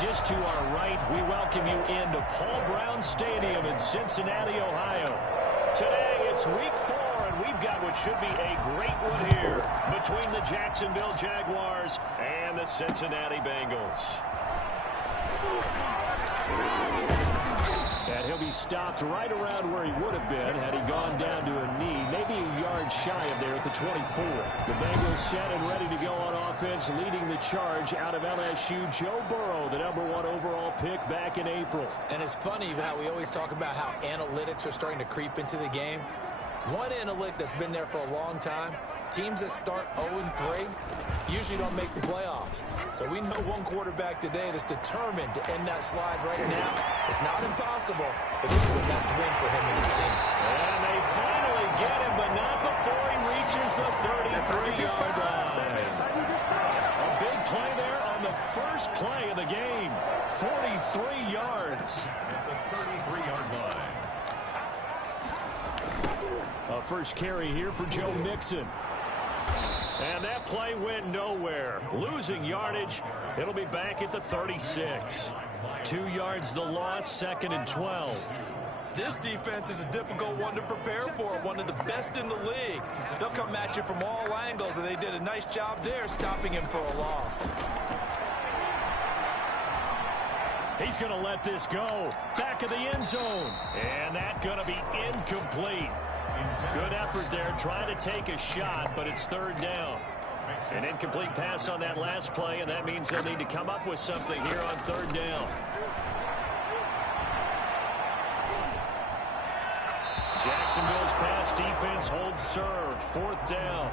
just to our right, we welcome you into Paul Brown Stadium in Cincinnati, Ohio. Today, it's week 4, and we've got what should be a great one here between the Jacksonville Jaguars and the Cincinnati Bengals. And he'll be stopped right around where he would have been had he gone down to a knee, maybe a yard shy of there at the 24. The Bengals set and ready to go on offense, leading the charge out of LSU, Joe Burrow, the #1 overall pick back in April. And it's funny how we always talk about how analytics are starting to creep into the game. One analytic that's been there for a long time, teams that start 0-3 usually don't make the playoffs. So we know one quarterback today that's determined to end that slide right now. It's not impossible, but this is a must win for him and his team. And they finally get him, but not before he reaches the 33-yard line. A big play there on the first play of the game. 43 yards. At the 33-yard line. A first carry here for Joe Mixon. And that play went nowhere. Losing yardage. It'll be back at the 36. 2 yards the loss, 2nd and 12. This defense is a difficult one to prepare for, one of the best in the league. They'll come at you from all angles, and they did a nice job there stopping him for a loss. He's going to let this go. Back of the end zone. And that's going to be incomplete. Good effort there, trying to take a shot, but it's 3rd down. An incomplete pass on that last play, and that means they'll need to come up with something here on 3rd down. Jacksonville's pass defense holds serve. 4th down.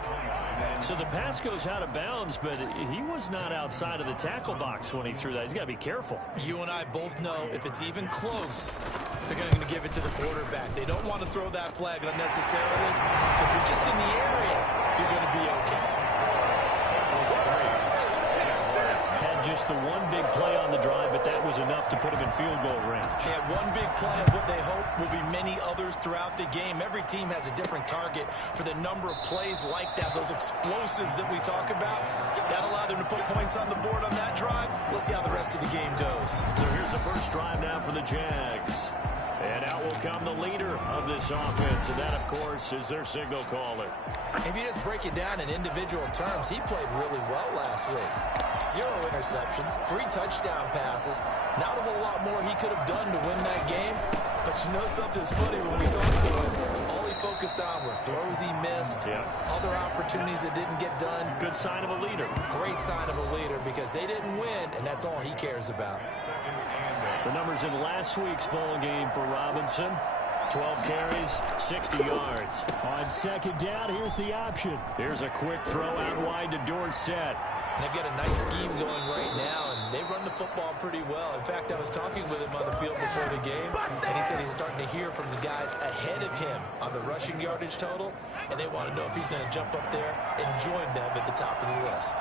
So the pass goes out of bounds, but he was not outside of the tackle box when he threw that. He's got to be careful. You and I both know if it's even close, they're going to give it to the quarterback. They don't want to throw that flag unnecessarily. So if you're just in the area, you're going to be okay. Had just the one big play on the drive, but that was enough to put him in field goal range. Yeah, one big play of what they hope will be many others throughout the game. Every team has a different target for the number of plays like that, those explosives that we talk about. That allowed them to put points on the board on that drive. Let's see how the rest of the game goes. So here's the first drive now for the Jags. And out will come the leader of this offense, and that, of course, is their signal caller. If you just break it down in individual terms, he played really well last week. 0 interceptions, 3 touchdown passes. Not a whole lot more he could have done to win that game. But you know something's funny when we talk to him. All he focused on were throws he missed, other opportunities that didn't get done. Good sign of a leader. Great sign of a leader because they didn't win, and that's all he cares about. The numbers in last week's bowl game for Robinson. 12 carries, 60 yards. On 2nd down, here's the option. Here's a quick throw out wide to Dorsett. And they've got a nice scheme going right now, and they run the football pretty well. In fact, I was talking with him on the field before the game, and he said he's starting to hear from the guys ahead of him on the rushing yardage total, and they want to know if he's going to jump up there and join them at the top of the list.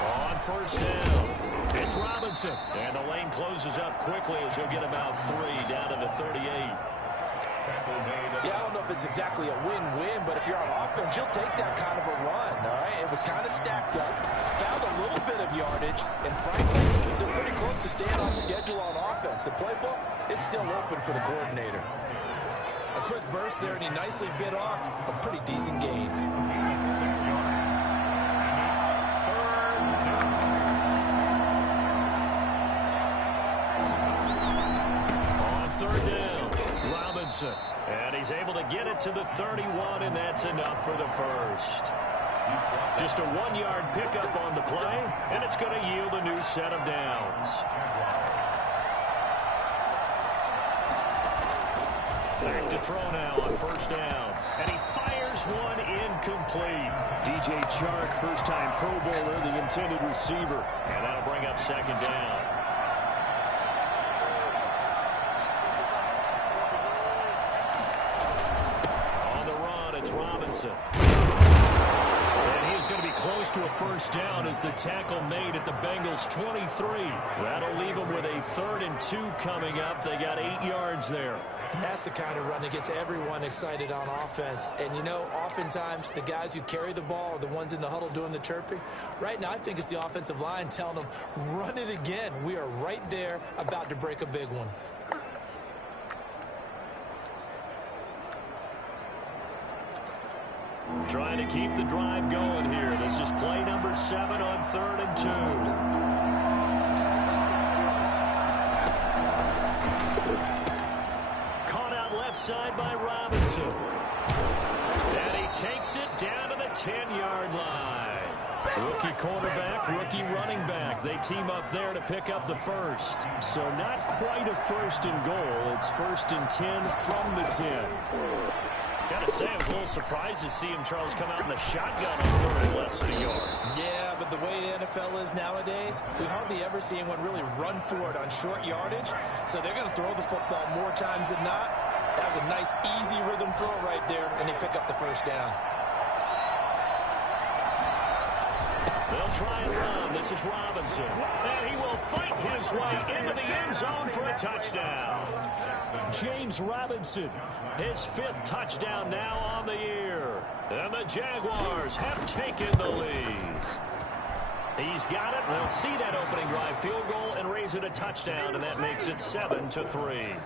On 1st down, it's Robinson. And the lane closes up quickly as he'll get about 3 down to the 38. Yeah, I don't know if it's exactly a win-win, but if you're on offense, you'll take that kind of a run, all right? It was kind of stacked up, found a little bit of yardage, and frankly, they're pretty close to staying on schedule on offense. The playbook is still open for the coordinator. A quick burst there, and he nicely bit off a pretty decent gain. On 3rd down, Robinson. And he's able to get it to the 31, and that's enough for the first. Just a 1-yard pickup on the play, and it's going to yield a new set of downs. Back to throw now on 1st down. And he fires one incomplete. DJ Chark, first-time Pro Bowler, the intended receiver. And that'll bring up 2nd down. Robinson. And he's going to be close to a 1st down as the tackle made at the Bengals 23. That'll leave them with a 3rd and 2 coming up. They got 8 yards there. That's the kind of run that gets everyone excited on offense. And, you know, oftentimes the guys who carry the ball are the ones in the huddle doing the chirping. Right now, I think it's the offensive line telling them, run it again. We are right there about to break a big one. Trying to keep the drive going here. This is play number 7 on 3rd and 2. Caught out left side by Robinson. And he takes it down to the 10-yard line. Rookie quarterback, rookie running back. They team up there to pick up the first. So not quite a 1st and goal. It's 1st and 10 from the 10. Gotta say, I was a little surprised to see him, Charles, come out in the shotgun on 3rd and less than a yard. Yeah, but the way the NFL is nowadays, we hardly ever see anyone really run for it on short yardage. So they're going to throw the football more times than not. That was a nice, easy rhythm throw right there, and they pick up the first down. They'll try and run. This is Robinson. And he will fight his way into the end zone for a touchdown. James Robinson, his 5th touchdown now on the year. And the Jaguars have taken the lead. He's got it. They'll see that opening drive field goal and raise it a touchdown, and that makes it 7-3.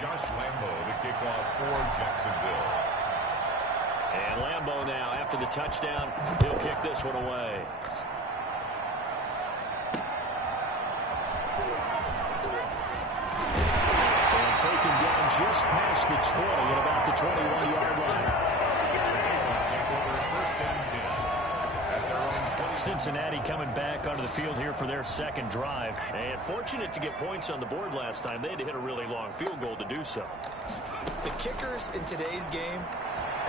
Josh Lambo, the kickoff for Jacksonville. And Lambo now, after the touchdown, he'll kick this one away. And taken down just past the 20 at about the 21-yard line. Cincinnati coming back onto the field here for their 2nd drive. And fortunate to get points on the board last time. They had to hit a really long field goal to do so. The kickers in today's game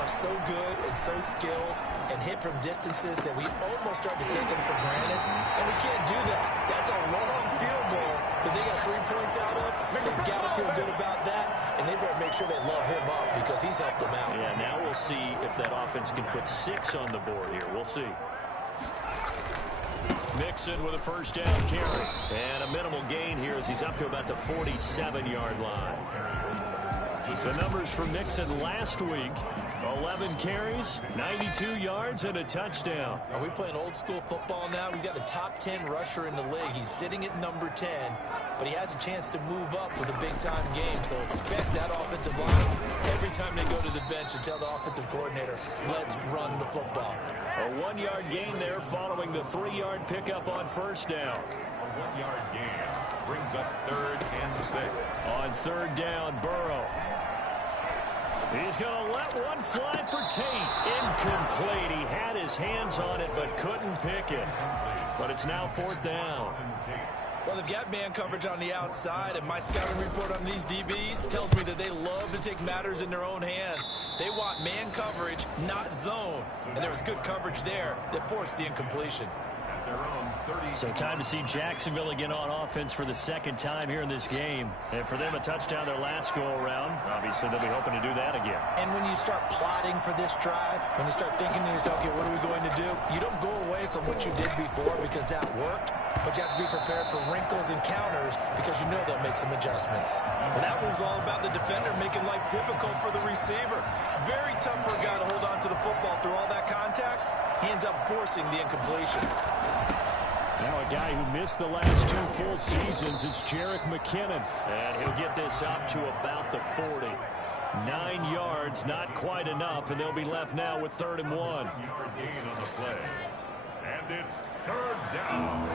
are so good and so skilled and hit from distances that we almost start to take them for granted. And we can't do that. That's a long field goal that they got 3 points out of. They've got to feel good about that, and they better make sure they love him up because he's helped them out. Yeah, now we'll see if that offense can put 6 on the board here. We'll see. Mixon with a 1st down carry. And a minimal gain here as he's up to about the 47-yard line. The numbers for Mixon last week: 11 carries, 92 yards, and a touchdown. Are we playing old school football now? We've got the top 10 rusher in the league. He's sitting at number 10, but he has a chance to move up with a big-time game. So expect that offensive line every time they go to the bench and tell the offensive coordinator, let's run the football. A 1-yard gain there following the 3-yard pickup on 1st down. A 1-yard gain brings up 3rd and 6. On 3rd down, Burrow. He's going to let one fly for Tate. Incomplete. He had his hands on it but couldn't pick it. But it's now 4th down. Well, they've got man coverage on the outside, and my scouting report on these DBs tells me that they love to take matters in their own hands. They want man coverage, not zone. And there was good coverage there that forced the incompletion. So time to see Jacksonville again on offense for the 2nd time here in this game. And for them, a touchdown their last go-around. Obviously, they'll be hoping to do that again. And when you start plotting for this drive, when you start thinking to yourself, okay, what are we going to do? You don't go away from what you did before because that worked, but you have to be prepared for wrinkles and counters because you know they'll make some adjustments. Well, that was all about the defender making life difficult for the receiver. Very tough for a guy to hold on to the football through all that contact. He ends up forcing the incompletion. Now a guy who missed the last 2 full seasons, it's Jerick McKinnon. And he'll get this up to about the 40. 9 yards, not quite enough, and they'll be left now with 3rd and 1. 1-yard gain on the play. And it's 3rd down.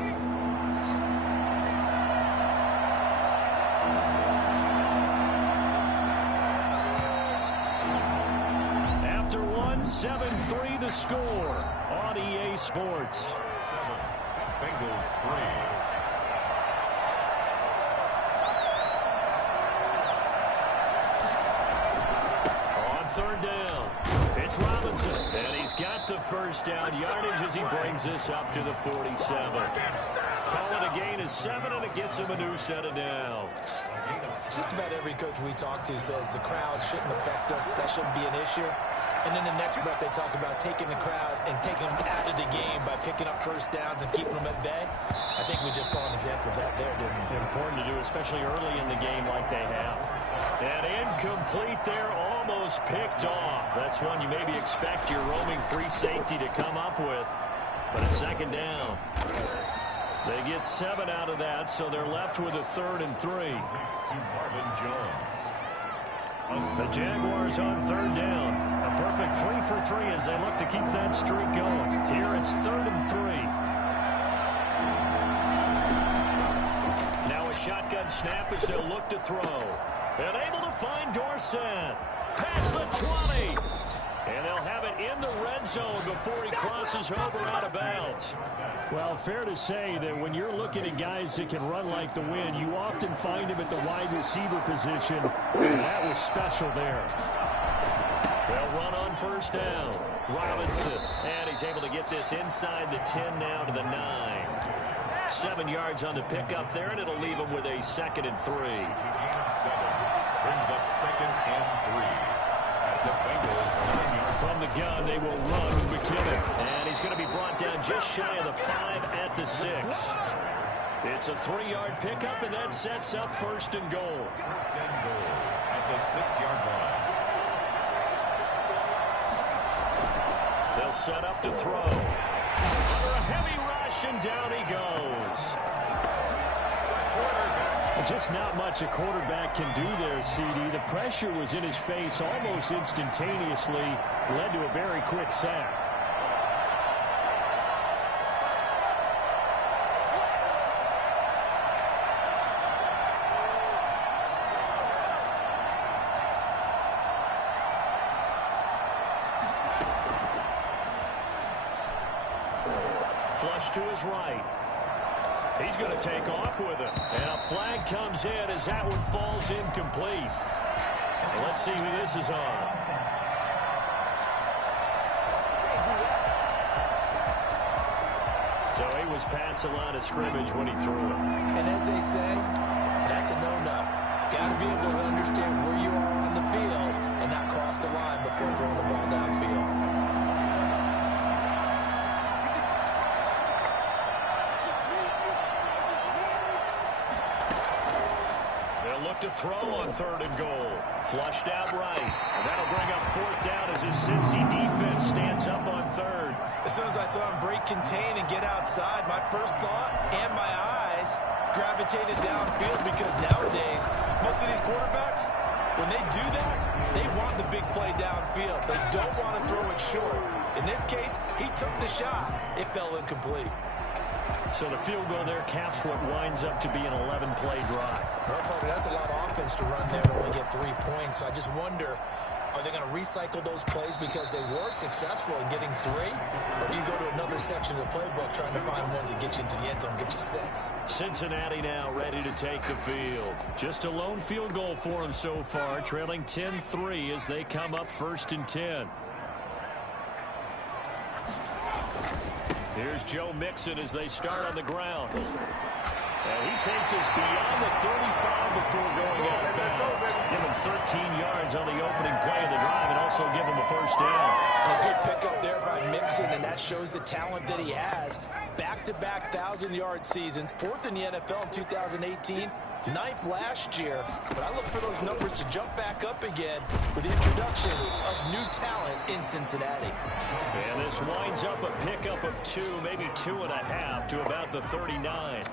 After 7-3 the score on EA Sports. Bengals 3. On 3rd down, it's Robinson, and he's got the 1st down yardage as he brings this up to the 47. Call it a gain of 7, and it gets him a new set of downs. Just about every coach we talk to says the crowd shouldn't affect us. That shouldn't be an issue. And in the next breath, they talk about taking the crowd and taking them out of the game by picking up first downs and keeping them at bay. I think we just saw an example of that there, didn't we? Important to do, especially early in the game like they have. And incomplete there, almost picked off. That's one you maybe expect your roaming free safety to come up with. But it's second down. They get 7 out of that, so they're left with a 3rd and 3. Marvin Jones. The Jaguars on 3rd down. A perfect 3 for 3 as they look to keep that streak going. Here it's 3rd and 3. Now a shotgun snap as they'll look to throw. And able to find Dorsett. Past the 20. And they'll have it in the red zone before he crosses over out of bounds. Well, fair to say that when you're looking at guys that can run like the wind, you often find him at the wide receiver position. And that was special there. They'll run on first down. Robinson. And he's able to get this inside the 10 now to the 9. 7 yards on the pickup there, and it'll leave him with a 2nd and 3. Brings up 2nd and 3. At the Bengals 9 yards. From the gun, they will run with McKinnon. And he's going to be brought down just shy of the 5 at the 6. It's a 3-yard pickup, and that sets up 1st and goal. 1st and goal at the 6-yard line. They'll set up to throw. Under a heavy rush, and down he goes. Just not much a quarterback can do there, CD. The pressure was in his face almost instantaneously. Led to a very quick sack. Flush to his right. He's going to take off with it. And a flag comes in as that one falls incomplete. Well, let's see who this is on. So he was past the line of scrimmage when he threw it. And as they say, that's a no-no. Got to be able to understand where you are on the field and not cross the line before throwing the ball downfield. To throw on 3rd and goal. Flushed out right. And that'll bring up 4th down as his Cincy defense stands up on 3rd. As soon as I saw him break contain and get outside, my first thought and my eyes gravitated downfield, because nowadays, most of these quarterbacks, when they do that, they want the big play downfield. They don't want to throw it short. In this case, he took the shot. It fell incomplete. So the field goal there caps what winds up to be an 11-play drive. Well, Parker, that's a lot of offense to run there to only get 3 points. So I just wonder, are they going to recycle those plays because they were successful in getting 3? Or do you go to another section of the playbook trying to find ones that get you into the end zone and get you 6? Cincinnati now ready to take the field. Just a lone field goal for them so far, trailing 10-3 as they come up 1st and 10. Here's Joe Mixon as they start on the ground. And he takes us beyond the 35 before going out of bounds. Give him 13 yards on the opening play of the drive and also give him a 1st down. A good pickup there by Mixon, and that shows the talent that he has. Back-to-back 1,000-yard seasons, 4th in the NFL in 2018. 9th last year, but I look for those numbers to jump back up again with the introduction of new talent in Cincinnati. And this winds up a pickup of 2, maybe 2.5 to about the 39. A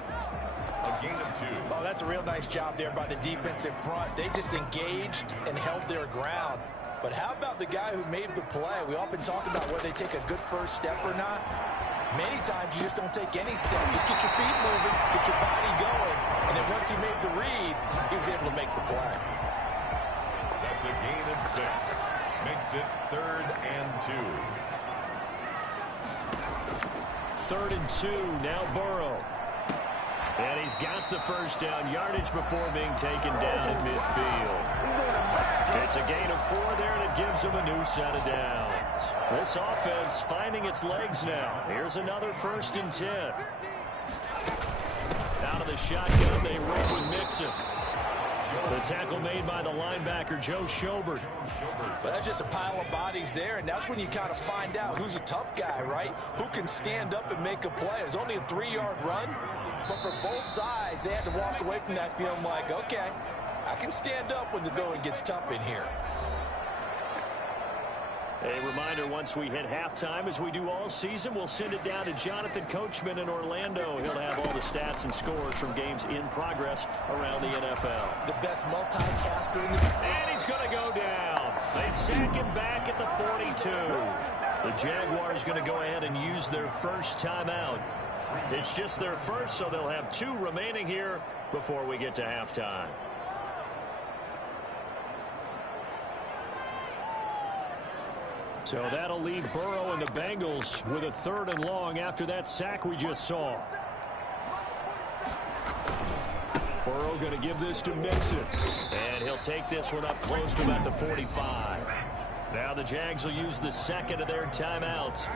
gain of 2. Oh, that's a real nice job there by the defensive front. They just engaged and held their ground. But how about the guy who made the play? We often talk about whether they take a good first step or not. Many times you just don't take any step. Just get your feet moving, get your body going. And then once he made the read, he was able to make the play. That's a gain of 6. Makes it 3rd and 2. 3rd and 2, now Burrow. And he's got the 1st down, yardage before being taken down at midfield. It's a gain of 4 there, and it gives him a new set of downs. This offense finding its legs now. Here's another 1st and 10. Out of the shotgun, they roll with Mixon. The tackle made by the linebacker, Joe Schobert. But that's just a pile of bodies there, and that's when you kind of find out who's a tough guy, right? Who can stand up and make a play. It was only a 3-yard run, but for both sides, they had to walk away from that feeling like, okay, I can stand up when the going gets tough in here. A reminder, once we hit halftime, as we do all season, we'll send it down to Jonathan Coachman in Orlando. He'll have all the stats and scores from games in progress around the NFL. The best multitasker in the... And he's going to go down. They sack him back at the 42. The Jaguars going to go ahead and use their first timeout. It's just their first, so they'll have 2 remaining here before we get to halftime. So that'll leave Burrow and the Bengals with a 3rd and long after that sack we just saw. Burrow going to give this to Mixon. And he'll take this one up close to about the 45. Now the Jags will use the second of their timeouts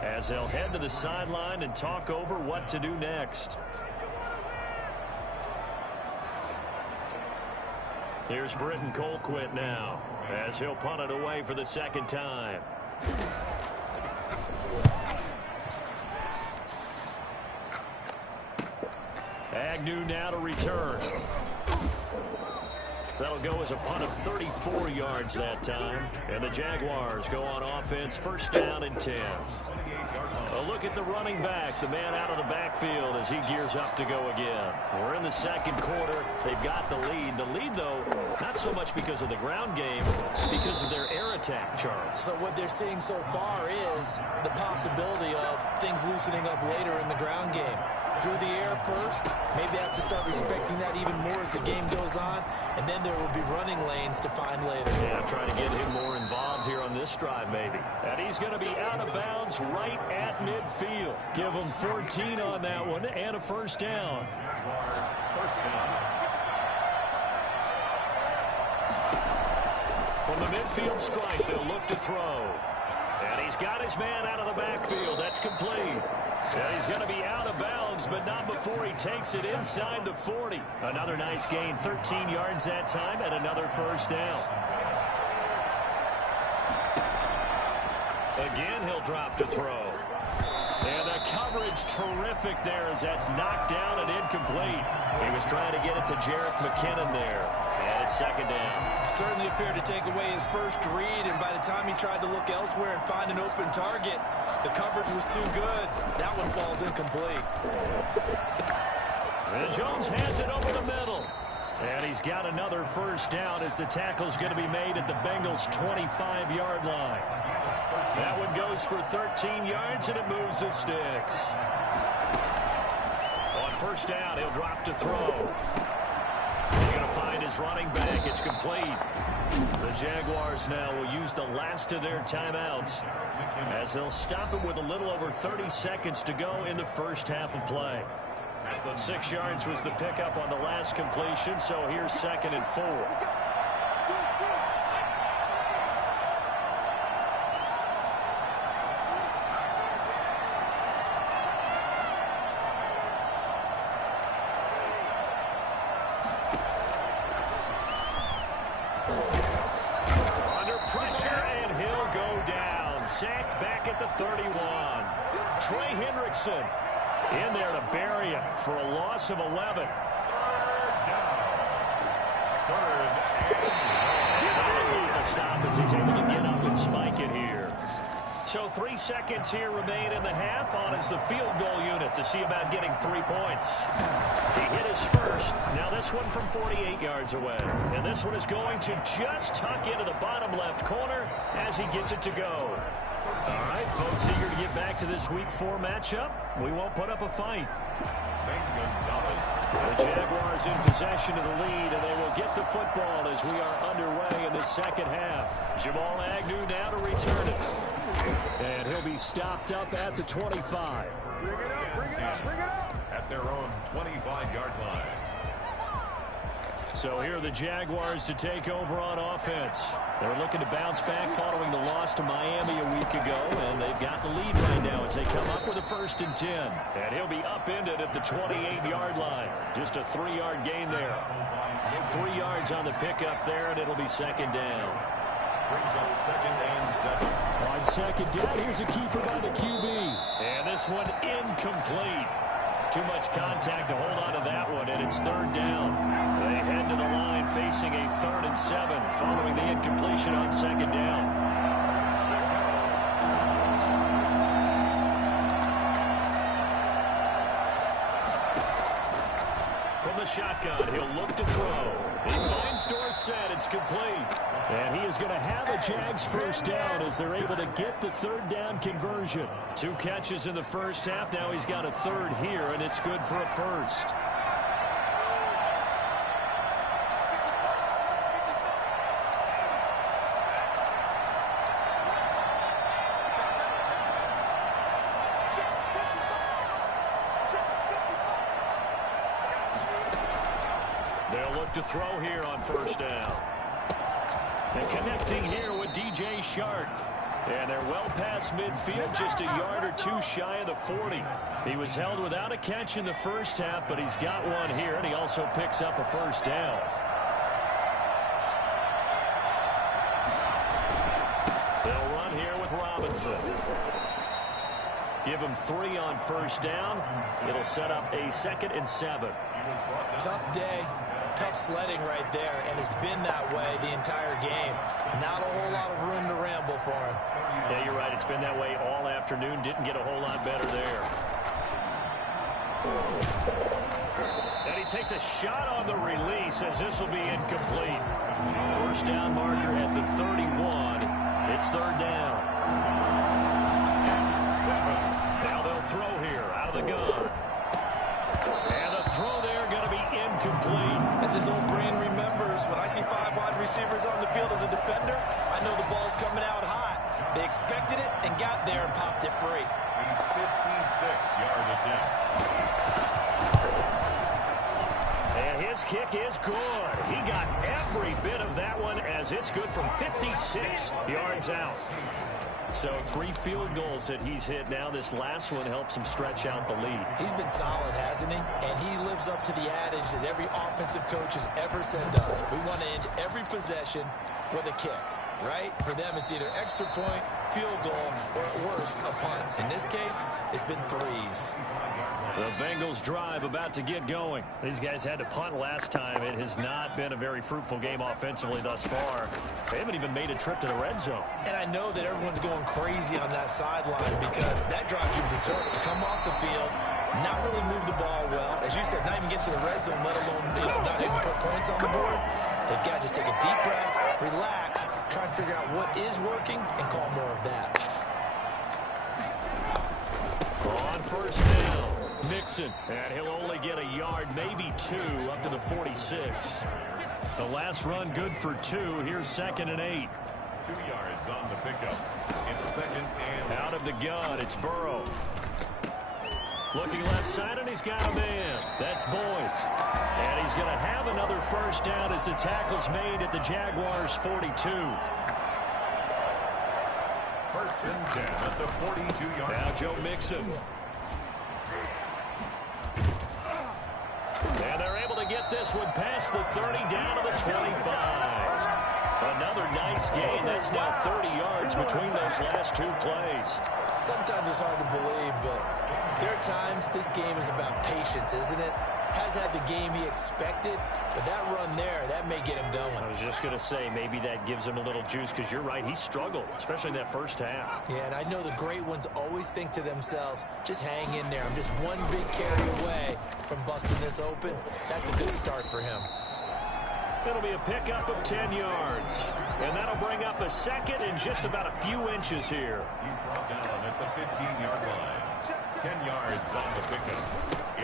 as they'll head to the sideline and talk over what to do next. Here's Britton Colquitt now as he'll punt it away for the second time. Agnew now to return. That'll go as a punt of 34 yards that time. And the Jaguars go on offense, 1st down and 10. A look at the running back, the man out of the backfield as he gears up to go again. We're in the second quarter. They've got the lead. The lead, though, not so much because of the ground game, because of their air attack, Charles. So what they're seeing so far is the possibility of things loosening up later in the ground game. Through the air first, maybe have to start respecting that even more as the game goes on, and then there will be running lanes to find later. Yeah, trying to get him more involved here on this drive, maybe. And he's going to be out of bounds right at midfield. Give him 14 on that one and a 1st down. From the midfield stripe, they'll look to throw. And he's got his man out of the backfield. That's complete. Yeah, he's going to be out of bounds, but not before he takes it inside the 40. Another nice gain, 13 yards that time, and another 1st down. Again, he'll drop to throw. And the coverage terrific there as that's knocked down and incomplete. He was trying to get it to Jerick McKinnon there. And it's 2nd down. Certainly appeared to take away his first read, and by the time he tried to look elsewhere and find an open target, the coverage was too good. That one falls incomplete. And Jones has it over the middle. And he's got another 1st down as the tackle's going to be made at the Bengals' 25-yard line. That one goes for 13 yards, and it moves the sticks. On 1st down, he'll drop to throw. He's going to find his running back. It's complete. The Jaguars now will use the last of their timeouts as they'll stop it with a little over 30 seconds to go in the first half of play. 6 yards was the pickup on the last completion, so here's 2nd and 4. Sacked back at the 31. Trey Hendrickson in there to bury him for a loss of 11. 3rd and The stop as he's able to get up and spike it here. So 3 seconds here remain in the half. On is the field goal unit to see about getting 3 points. He hit his first. Now this one from 48 yards away. And this one is going to just tuck into the bottom left corner as he gets it to go. All right, folks, eager to get back to this Week 4 matchup. We won't put up a fight. The Jaguars in possession of the lead, and they will get the football as we are underway in the second half. Jamal Agnew now to return it. And he'll be stopped up at the 25. Bring it up. At their own 25-yard line. So here are the Jaguars to take over on offense. They're looking to bounce back following the loss to Miami a week ago, and they've got the lead right now as they come up with a 1st and 10. And he'll be upended at the 28-yard line. Just a 3-yard gain there. 3 yards on the pickup there, and it'll be 2nd down. Brings up 2nd and 7. On 2nd down, here's a keeper by the QB. And this one incomplete. Too much contact to hold on to that one, and it's 3rd down. They head to the line facing a 3rd and 7 following the incompletion on 2nd down. From the shotgun, he'll look to throw. He finds Dorsett. It's complete. And he is going to have a Jags 1st down as they're able to get the 3rd down conversion. 2 catches in the first half. Now he's got a 3rd here, and it's good for a 1st. They'll look to throw here on 1st down. And connecting here with DJ Shark. And they're well past midfield, just a yard or 2 shy of the 40. He was held without a catch in the first half, but he's got one here, and he also picks up a 1st down. They'll run here with Robinson. Give him 3 on 1st down. It'll set up a 2nd and 7. Tough day. Tough sledding right there, and it's been that way the entire game. Not a whole lot of room to ramble for him. Yeah, you're right. It's been that way all afternoon. Didn't get a whole lot better there. And he takes a shot on the release as this will be incomplete. 1st down marker at the 31. It's 3rd down. Now they'll throw here out of the gun. And the throw there going to be incomplete. As his old brain remembers, when I see 5 wide receivers on the field as a defender, I know the ball's coming out hot. They expected it and got there and popped it free. A 56-yard attempt. And his kick is good. He got every bit of that one as it's good from 56 yards out. So 3 field goals that he's hit now. This last one helps him stretch out the lead. He's been solid, hasn't he? And he lives up to the adage that every offensive coach has ever said does. We want to end every possession with a kick, right? For them, it's either extra point, field goal, or at worst, a punt. In this case, it's been 3s. The Bengals drive about to get going. These guys had to punt last time. It has not been a very fruitful game offensively thus far. They haven't even made a trip to the red zone. And I know that everyone's going crazy on that sideline because that drives you berserk to come off the field, not really move the ball well. As you said, not even get to the red zone, let alone not even put points on the board. They've got to just take a deep breath, relax, try and figure out what is working, and call more of that. On 1st down. Mixon, and he'll only get a yard, maybe 2, up to the 46. The last run good for 2. Here's 2nd and 8. 2 yards on the pickup. It's 2nd and... Out of the gun, it's Burrow. Looking left side, and he's got a man. That's Boyd. And he's going to have another 1st down as the tackle's made at the Jaguars' 42. 1st and 10 at the 42-yard line. Now Joe Mixon. And they're able to get this one past the 30 down to the 25. Another nice gain. That's now 30 yards between those last 2 plays. Sometimes it's hard to believe, but there are times this game is about patience, isn't it? Has had the game he expected, but that run there, that may get him going. I was just going to say, maybe that gives him a little juice, because you're right, he struggled, especially in that first half. Yeah, and I know the great ones always think to themselves, just hang in there. I'm just one big carry away from busting this open. That's a good start for him. It'll be a pickup of 10 yards. And that'll bring up a 2nd and just about a few inches here. He's brought down at the 15-yard line. 10 yards on the pickup.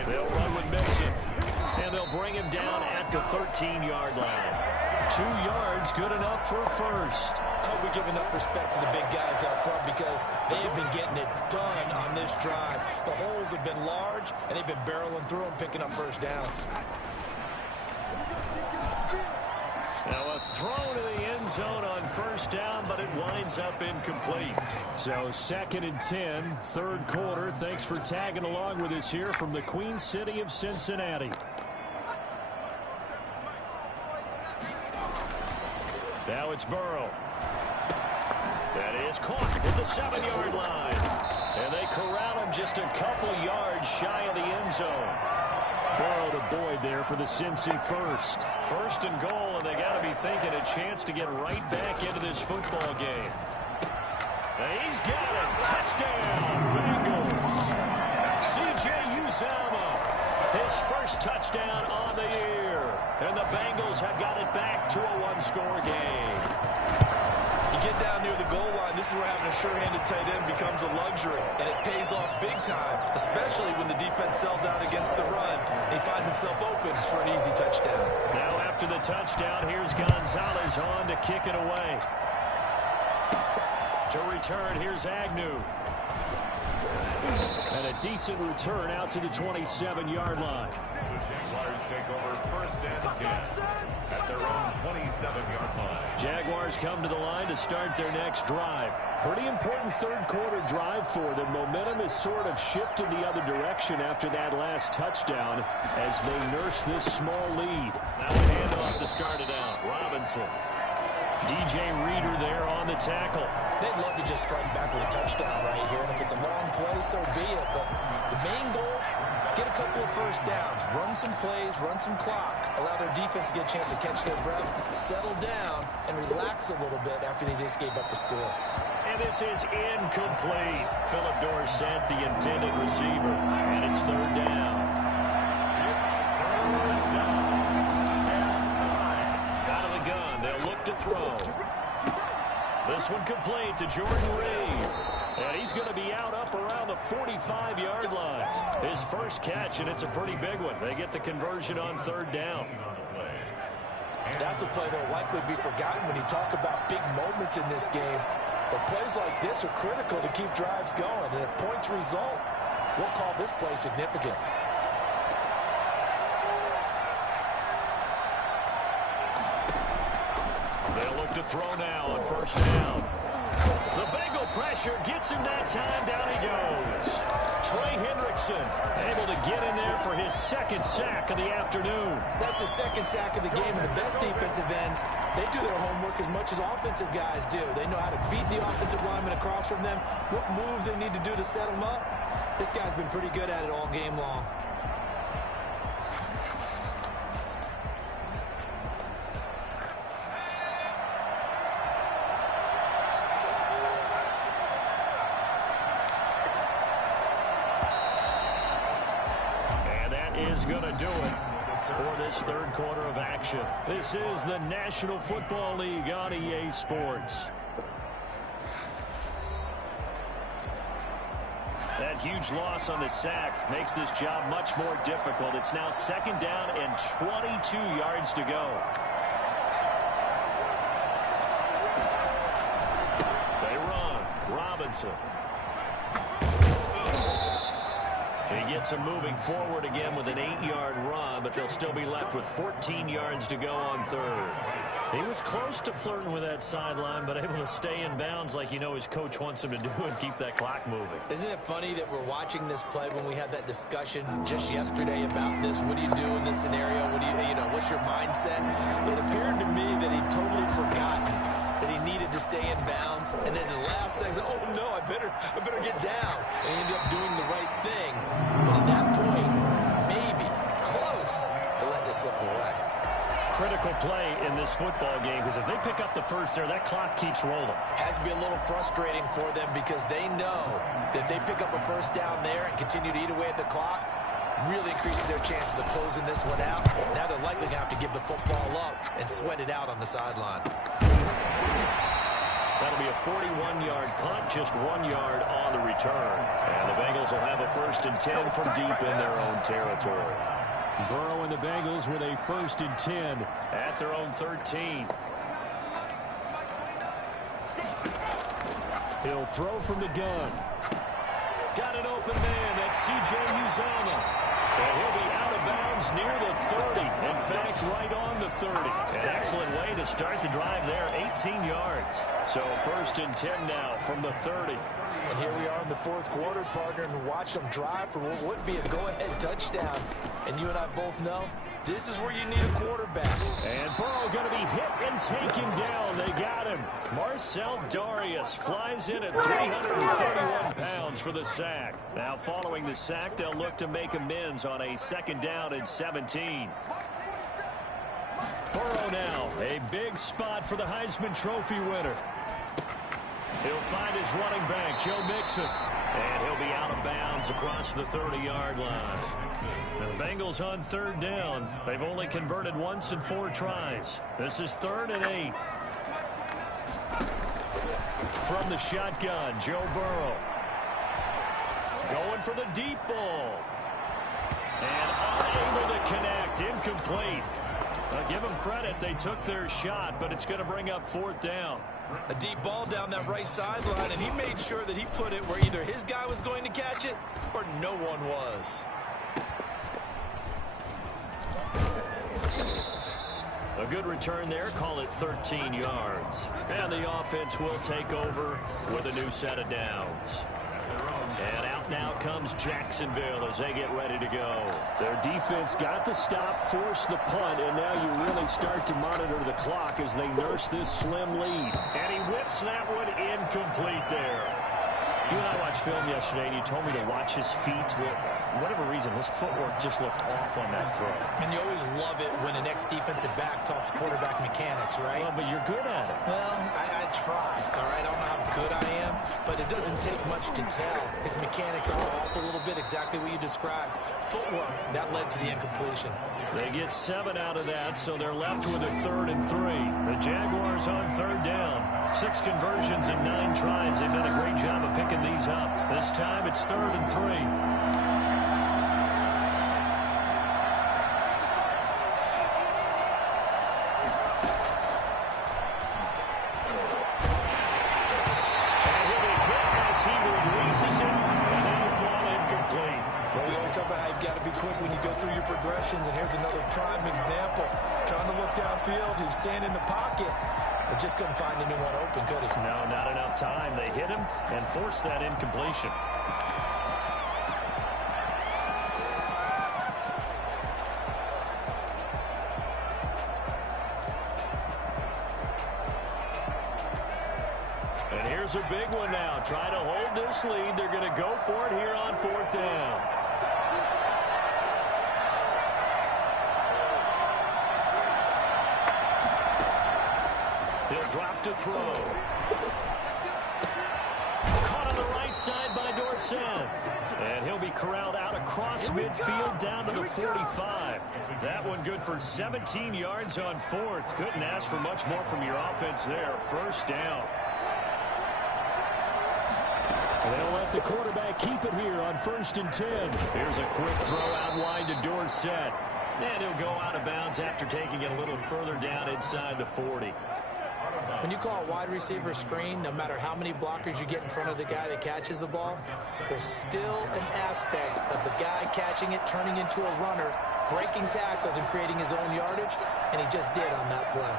They'll run with Mixon. And they'll bring him down at the 13-yard line. 2 yards, good enough for a 1st. I hope we give enough respect to the big guys up front because they have been getting it done on this drive. The holes have been large, and they've been barreling through them, picking up 1st downs. Now a throw to the end zone on first down, but it winds up incomplete. So 2nd and 10, third quarter. Thanks for tagging along with us here from the Queen City of Cincinnati. Now it's Burrow. That is caught at the 7-yard line. And they corral him just a couple yards shy of the end zone. Burrow to Boyd there for the Cincy first. 1st and goal, and they got to be thinking a chance to get right back into this football game. And he's got it. Touchdown, Bengals. C.J. Uzomah, his first touchdown on the year. And the Bengals have got it back to a one-score game. You get down near the goal line, this is where having a sure-handed tight end becomes a luxury, and it pays off big time, especially when the defense sells out against the run, and he finds himself open for an easy touchdown. Now after the touchdown, here's Gonzalez on to kick it away. To return, here's Agnew. And a decent return out to the 27-yard line. The Jaguars take over 1st and 10 at their own 27-yard line. Jaguars come to the line to start their next drive. Pretty important third quarter drive for them. Momentum has sort of shifted the other direction after that last touchdown as they nurse this small lead. Now a handoff to start it out. Robinson. DJ Reader there on the tackle. They'd love to just strike back with a touchdown right here, and if it's a long play, so be it. But the main goal, get a couple of first downs, run some plays, run some clock, allow their defense to get a chance to catch their breath, settle down, and relax a little bit after they just gave up the score. And this is incomplete. Philip Dorsett, the intended receiver, and it's 3rd down. Out of the gun, they'll look to throw. This one complete to Jordan Reed. And he's going to be out up around the 45-yard line. His first catch, and it's a pretty big one. They get the conversion on 3rd down. That's a play that will likely be forgotten when you talk about big moments in this game. But plays like this are critical to keep drives going. And if points result, we'll call this play significant. They'll look to throw now on 1st down. The Bengal pressure gets him that time. Down he goes. Trey Hendrickson able to get in there for his 2nd sack of the afternoon. That's his 2nd sack of the game, and the best defensive ends, they do their homework as much as offensive guys do. They know how to beat the offensive lineman across from them, what moves they need to do to set them up. This guy's been pretty good at it all game long. Is going to do it for this third quarter of action. This is the National Football League on EA Sports. That huge loss on the sack makes this job much more difficult. It's now 2nd down and 22 yards to go. They run. Robinson. He gets him moving forward again with an 8-yard run, but they'll still be left with 14 yards to go on 3rd. He was close to flirting with that sideline, but able to stay in bounds like his coach wants him to do and keep that clock moving. Isn't it funny that we're watching this play when we had that discussion just yesterday about this? What do you do in this scenario? What do what's your mindset? It appeared to me that he'd totally forgotten that he needed to stay in bounds, and then the last second, oh no, I better get down. And he ended up doing the right thing, but at that point, maybe close to letting it slip away. Critical play in this football game, because if they pick up the first there, that clock keeps rolling. Has to be a little frustrating for them because they know that they pick up a first down there and continue to eat away at the clock, really increases their chances of closing this one out. Now they're likely going to have to give the football up and sweat it out on the sideline. That'll be a 41-yard punt, just 1 yard on the return. And the Bengals will have a 1st and 10 from deep in their own territory. Burrow and the Bengals with a 1st and 10 at their own 13. He'll throw from the gun. Got an open man. That's C.J. Uzomah. And he'll be out of bounds is near the 30. In fact, right on the 30. An excellent way to start the drive there, 18 yards. So 1st and 10 now from the 30. And here we are in the 4th quarter, partner, and watch them drive for what would be a go-ahead touchdown. And you and I both know this is where you need a quarterback. And Burrow going to be hit and taken down. They got him. Marcel Darius flies in at 331 pounds for the sack. Now following the sack, they'll look to make amends on a 2nd down and 17. Burrow now, a big spot for the Heisman Trophy winner. He'll find his running back, Joe Mixon. And he'll be out of bounds across the 30-yard line. The Bengals on 3rd down. They've only converted once in 4 tries. This is 3rd and 8. From the shotgun, Joe Burrow. Going for the deep ball. And unable to connect. Incomplete. Give them credit. They took their shot, but it's going to bring up 4th down. A deep ball down that right sideline, and he made sure that he put it where either his guy was going to catch it or no one was. A good return there. Call it 13 yards. And the offense will take over with a new set of downs. And out now comes Jacksonville as they get ready to go. Their defense got the stop, forced the punt, and now you really start to monitor the clock as they nurse this slim lead. And he whips that one incomplete there. You and I watched film yesterday, and you told me to watch his feet. Well, for whatever reason, his footwork just looked off on that throw. And you always love it when an ex-defensive back talks quarterback mechanics, right? Well, but you're good at it. Well, I try, all right? I don't know how good I am, but it doesn't take much to tell. His mechanics are off a little bit, exactly what you described. Footwork, that led to the incompletion. They get 7 out of that, so they're left with a 3rd and 3. The Jaguars on 3rd down. 6 conversions in 9 tries. They've done a great job of picking these up. This time it's 3rd and 3. And here's another prime example. Trying to look downfield. He was standing in the pocket, but just couldn't find anyone open, could he? No, not enough time. They hit him and forced that incompletion. And here's a big one now. Trying to hold this lead. They're going to go for it here on 4th down. He'll drop to throw. Caught on the right side by Dorsett. And he'll be corralled out across midfield down to the 45. That one good for 17 yards on 4th. Couldn't ask for much more from your offense there. 1st down. They'll let the quarterback keep it here on 1st and 10. Here's a quick throw out wide to Dorsett. And he'll go out of bounds after taking it a little further down inside the 40. When you call a wide receiver screen, no matter how many blockers you get in front of the guy that catches the ball, there's still an aspect of the guy catching it, turning into a runner, breaking tackles and creating his own yardage, and he just did on that play.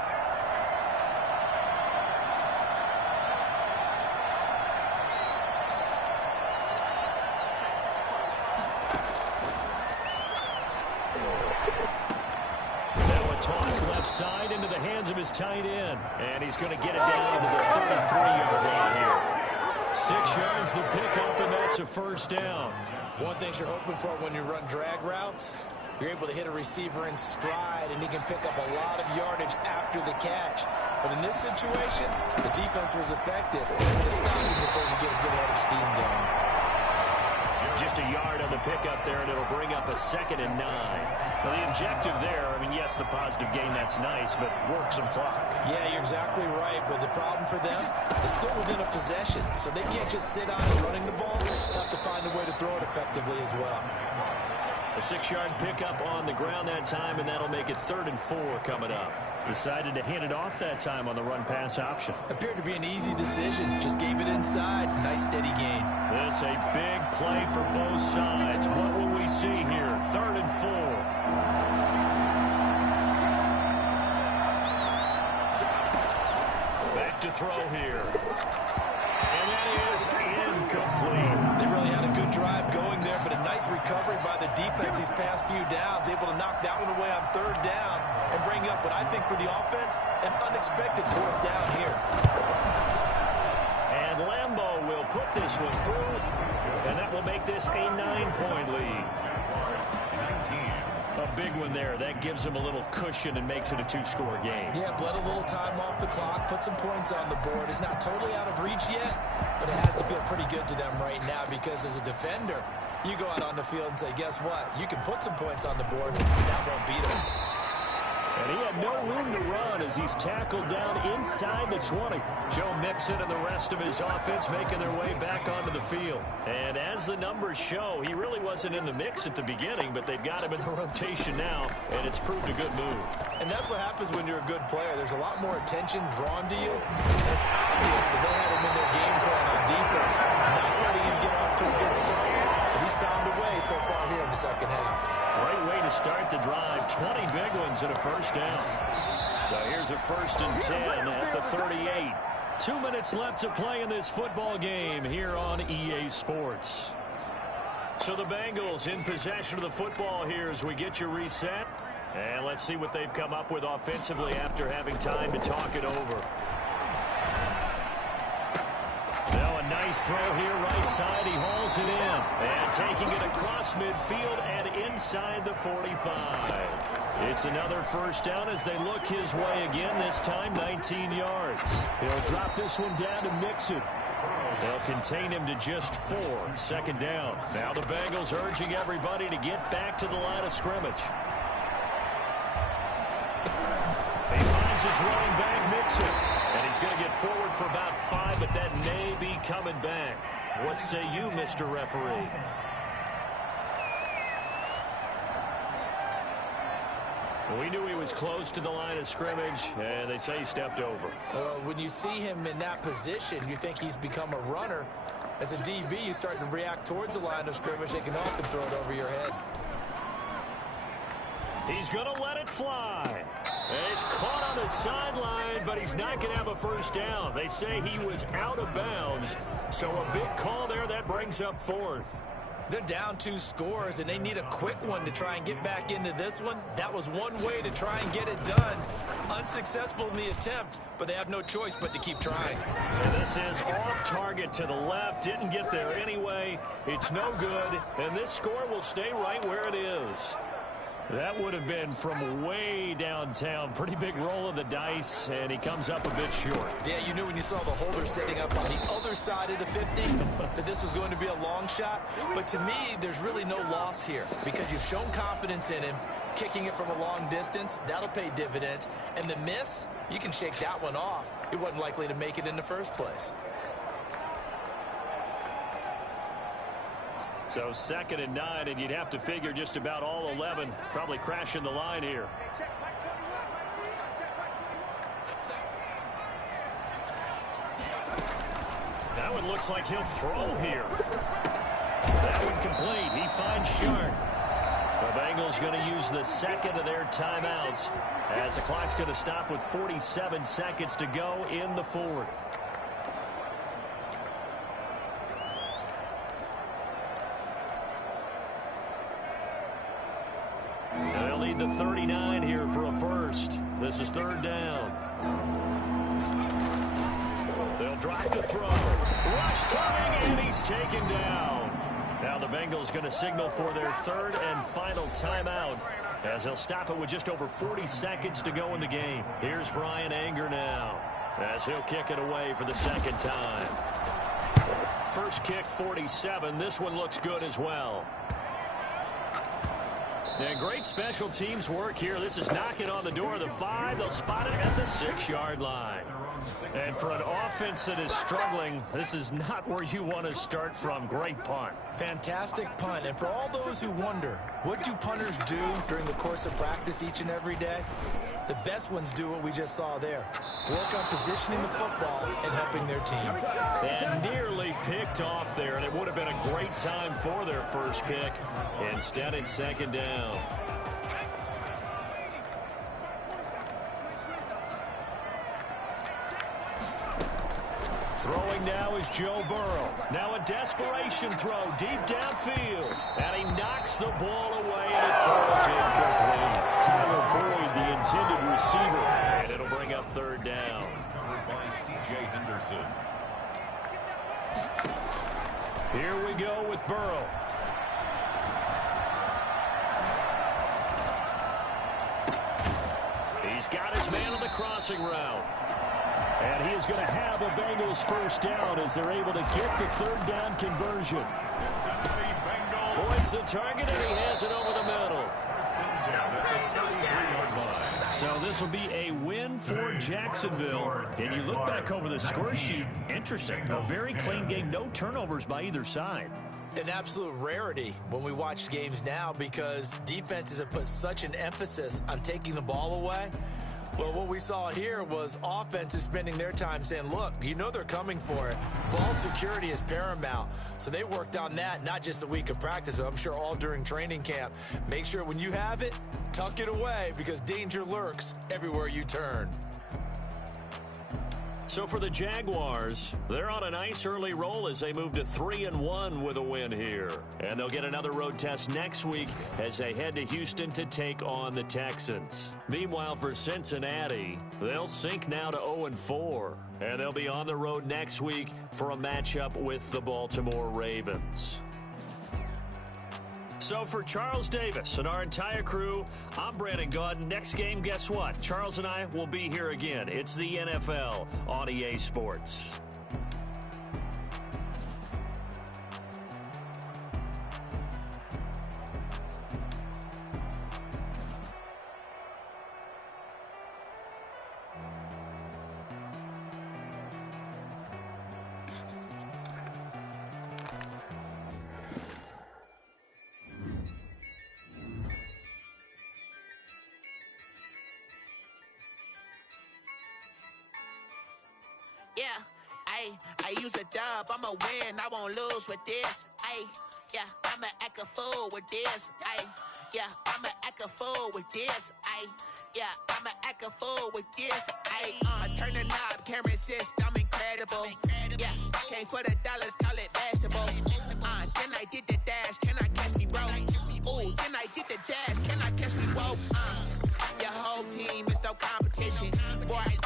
Side into the hands of his tight end. And he's going to get it down to the 33-yard line here. 6 yards the pickup, and that's a 1st down. One thing you're hoping for when you run drag routes, you're able to hit a receiver in stride, and he can pick up a lot of yardage after the catch. But in this situation, the defense was effective. To stop him before you get a good head of steam going. Just a yard on the pickup there, and it'll bring up a 2nd and 9. Well, the objective there, I mean, yes, the positive gain, that's nice, but work some clock. Yeah, you're exactly right, but the problem for them is still within a possession, so they can't just sit on it running the ball. They have to find a way to throw it effectively as well. A 6-yard pickup on the ground that time, and that'll make it 3rd and 4 coming up. Decided to hand it off that time on the run-pass option. Appeared to be an easy decision. Just gave it inside. Nice steady gain. This a big play for both sides. What will we see here? 3rd and 4. Back to throw here. And that is incomplete. They really had a good drive going there, but a nice recovery by the defense these past few downs, able to knock that one away on 3rd down and bring up what I think for the offense, an unexpected 4th down here. And Lambeau will put this one through, and that will make this a 9-point lead. A big one there. That gives them a little cushion and makes it a 2-score game. Yeah, bled a little time off the clock, put some points on the board. It's not totally out of reach yet, but it has to feel pretty good to them right now because as a defender, you go out on the field and say, guess what? You can put some points on the board, and that won't beat us. And he had no room to run as he's tackled down inside the 20. Joe Mixon and the rest of his offense making their way back onto the field. And as the numbers show, he really wasn't in the mix at the beginning, but they've got him in the rotation now, and it's proved a good move. And that's what happens when you're a good player. There's a lot more attention drawn to you. And it's obvious that they had him in their game plan on defense, not letting him get off to a good start. But he's found a way so far here in the second half. Great way to start the drive. 20 big ones and a 1st down. So here's a 1st and 10 at the 38. 2 minutes left to play in this football game here on EA Sports. So the Bengals in possession of the football here as we get you reset. And let's see what they've come up with offensively after having time to talk it over. Now a nice throw here right side. He hauls it in. And taking it across midfield and inside the 45. It's another 1st down as they look his way again, this time 19 yards. He'll drop this one down to Mixon. They'll contain him to just 4. 2nd down. Now the Bengals urging everybody to get back to the line of scrimmage. He finds his running back, Mixon. And he's going to get forward for about 5, but that may be coming back. What say you, Mr. Referee? We knew he was close to the line of scrimmage, and they say he stepped over. When you see him in that position, you think he's become a runner. As a DB, you start to react towards the line of scrimmage. They can often throw it over your head. He's going to let it fly. He's caught on the sideline, but he's not going to have a 1st down. They say he was out of bounds, so a big call there that brings up 4th. They're down 2 scores, and they need a quick one to try and get back into this one. That was one way to try and get it done. Unsuccessful in the attempt, but they have no choice but to keep trying. And this is off target to the left. Didn't get there anyway. It's no good, and this score will stay right where it is. That would have been from way downtown. Pretty big roll of the dice, and he comes up a bit short. Yeah, you knew when you saw the holder setting up on the other side of the 50 that this was going to be a long shot. But to me, there's really no loss here because you've shown confidence in him. Kicking it from a long distance, that'll pay dividends. And the miss, you can shake that one off. He wasn't likely to make it in the first place. So 2nd and 9, and you'd have to figure just about all 11 probably crashing the line here. That one looks like he'll throw here. That one complete. He finds Shark. The Bengals going to use the 2nd of their timeouts as the clock's going to stop with 47 seconds to go in the 4th. They'll need the 39 here for a 1st. This is 3rd down. They'll drive to throw. Rush coming, and he's taken down. Now the Bengals going to signal for their 3rd and final timeout as they'll stop it with just over 40 seconds to go in the game. Here's Brian Anger now as he'll kick it away for the 2nd time. First kick, 47. This one looks good as well. And great special teams work here. This is knocking on the door of the 5. They'll spot it at the 6-yard line. And for an offense that is struggling, this is not where you want to start from. Great punt. Fantastic punt. And for all those who wonder, what do punters do during the course of practice each and every day? The best ones do what we just saw there. Work on positioning the football and helping their team. And nearly picked off there, and it would have been a great time for their first pick. Instead, it's second down. Throwing now is Joe Burrow. Now a desperation throw deep downfield. And he knocks the ball away, and it falls incomplete. Tyler Boyd, the intended receiver. And it'll bring up third down. By C.J. Henderson. Here we go with Burrow. He's got his man on the crossing route. And he is going to have a Bengals first down as they're able to get the third down conversion. Boyd's the target, and he has it over the middle. So this will be a win for Jacksonville. And you look back over the score sheet, interesting. A very clean game, no turnovers by either side. An absolute rarity when we watch games now because defenses have put such an emphasis on taking the ball away. Well, what we saw here was offenses spending their time saying, look, you know they're coming for it. Ball security is paramount. So they worked on that, not just a week of practice, but I'm sure all during training camp. Make sure when you have it, tuck it away because danger lurks everywhere you turn. So for the Jaguars, they're on a nice early roll as they move to 3-1 with a win here. And they'll get another road test next week as they head to Houston to take on the Texans. Meanwhile, for Cincinnati, they'll sink now to 0-4. And they'll be on the road next week for a matchup with the Baltimore Ravens. So for Charles Davis and our entire crew, I'm Brandon Gaudin. Next game, guess what? Charles and I will be here again. It's the NFL on EA Sports. Yeah, I use a dub, I'ma win, I won't lose with this. Yeah, I'ma act a fool with this. Yeah, I'ma act a fool with this. Yeah, I'ma act a fool with this. I turn the knob, can't resist, I'm incredible. Yeah, came for the dollars, call it vegetable. Then I did the dash, can I catch me, bro? Ooh, then I did the dash, can I catch me, bro?